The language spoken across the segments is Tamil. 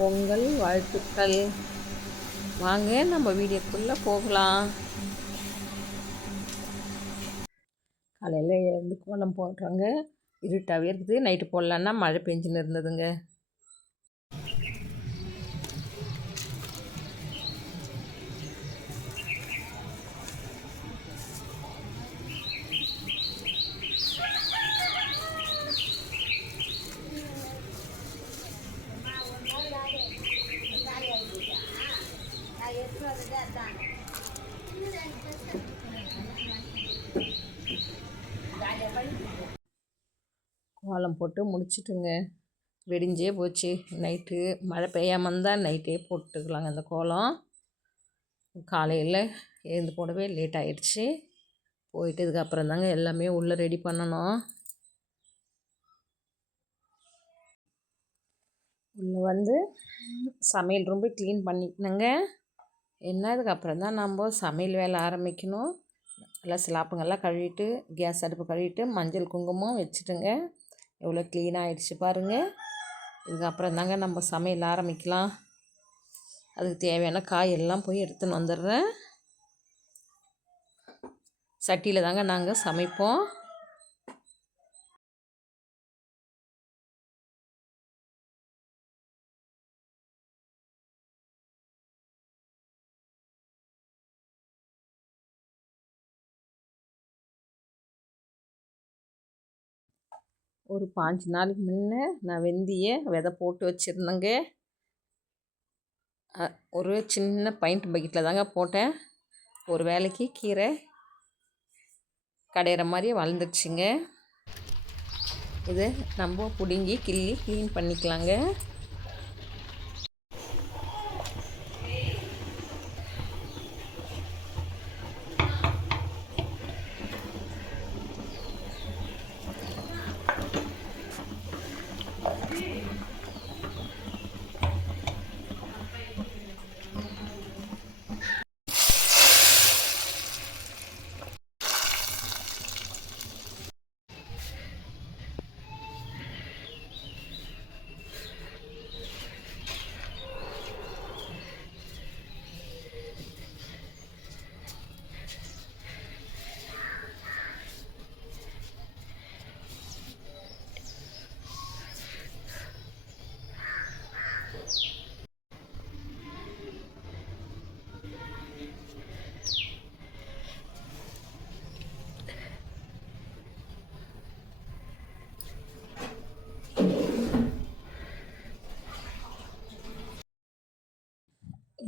பொங்கல் வாழ்த்துக்கள். வாங்க நம்ம வீடியோக்குள்ளே போகலாம். காலையில் எழுந்து கோலம் போடுறாங்க. இருட்டாகவே இருக்குது. நைட்டு போடலான்னா மழை பெஞ்சுன்னு இருந்ததுங்க. கோலம் போட்டு முடிச்சிட்டுங்க. வெடிஞ்சே போச்சு. நைட்டு மழை பெய்யாமல் இருந்தால் நைட்டே போட்டுக்கலாங்க அந்த கோலம். காலையில் எழுந்து போடவே லேட் ஆகிடுச்சு. போயிட்டு இதுக்கப்புறம் தாங்க எல்லாமே உள்ளே ரெடி பண்ணணும். உள்ளே வந்து சமையல் ரொம்ப க்ளீன் பண்ணிக்கணுங்க. என்ன இதுக்கப்புறம் தான் நம்ம சமையல் வேலை ஆரம்பிக்கணும். எல்லாம் சிலாப்புங்கெல்லாம் கழுவிட்டு கேஸ் அடுப்பு கழுவிட்டு மஞ்சள் குங்குமம் வச்சுட்டுங்க. எவ்வளோ க்ளீனாக ஆகிடுச்சு பாருங்கள். இதுக்கப்புறம் தாங்க நம்ம சமையல் ஆரம்பிக்கலாம். அதுக்கு தேவையான காயெல்லாம் போய் எடுத்துன்னு வந்துடுறேன். சட்டியில் தாங்க நாங்கள் சமைப்போம். ஒரு 5 நாளுக்கு முன்னே நான் வெந்தய விதை போட்டு வச்சுருந்தேங்க. ஒரு சின்ன பைண்ட் பக்கெட்டில் தாங்க போட்டேன். ஒரு வேளைக்கு கீரை கடையிற மாதிரி வளர்ந்துடுச்சுங்க. இது நம்ம பிடுங்கி கிள்ளி க்ளீன் பண்ணிக்கலாங்க.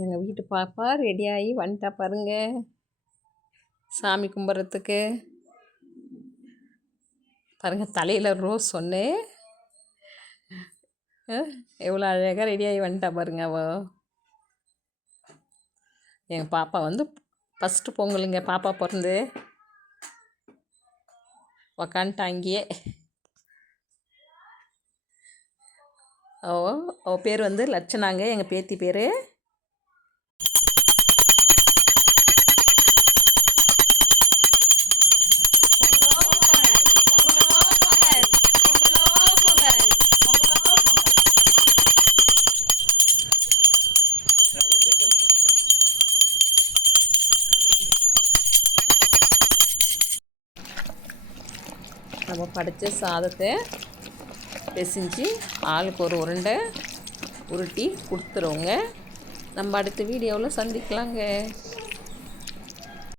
எங்கள் வீட்டு பாப்பா ரெடியாகி வந்துட்டா பாருங்க சாமி கும்பிட்றதுக்கு. பாருங்கள் தலையில் ரோஸ் சொன்னேன். எவ்வளோ அழகாக ரெடியாகி வந்துட்டா பாருங்க அவ. எங்கள் பாப்பா வந்து ஃபஸ்ட்டு பொங்கலுங்க. பாப்பா பிறந்து உக்காந்துட்டா அங்கேயே. அவ பேர் வந்து லட்சணாங்க, எங்கள் பேத்தி பேர். நம்ம படைச்ச சாதத்தை பிசைஞ்சு ஆளுக்கு ஒரு உருண்டை உருட்டி கொடுத்துருவோங்க. நம்ம அடுத்த வீடியோவில் சந்திக்கலாங்க.